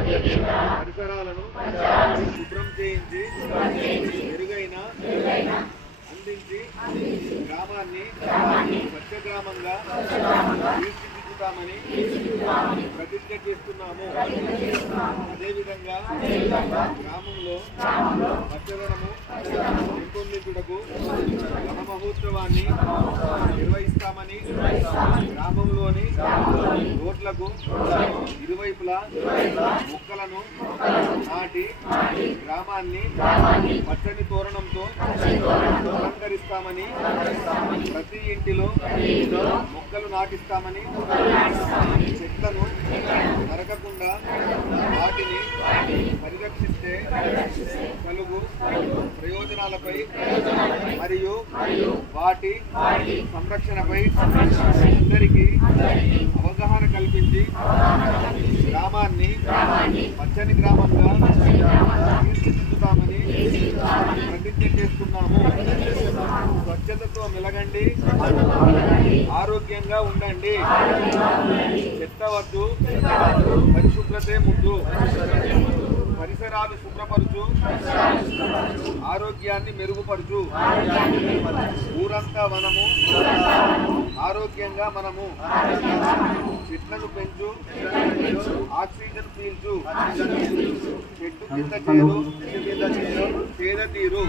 పరిసరాలను శుభ్రం చేయించి మెరుగైన అందించి గ్రామాన్ని స్వచ్ఛ గ్రామంగా తీర్చిదిద్దుతామని ప్రతిజ్ఞ చేస్తున్నాము. అదేవిధంగా గ్రామంలో పచ్చదనము పెంపొందించుటకు గణ మహోత్సవాన్ని నిర్వహించారు చెట్లకు ఇరువైపులా మొక్కలను నాటి గ్రామాన్ని పచ్చని తోరణంతో అలంకరిస్తామని ప్రతి ఇంటిలో మొక్కలు నాటిస్తామని చెట్లను నరకకుండా వాటిని పరిరక్షిస్తే కలుగు ప్రయోజనాలపై మరియు వాటి సంరక్షణపై పచ్చని గ్రామంగా తీర్చిదిద్దుతామని ప్రతిజ్ఞ చేస్తున్నాము. స్వచ్ఛతతో మెలగండి ఆరోగ్యంగా ఉండండి. చెత్త వద్దు పరిశుభ్రతే ముందు పరిసరాలు శుభ్రపరచు ఆరోగ్యాన్ని మెరుగుపరచు. ఊరంతా వనము. ఆరోగ్యంగా మనము చెట్లను పెంచు ఆక్సిజన్ పీల్చు చెట్టు కింద చేరు పేద తీరు.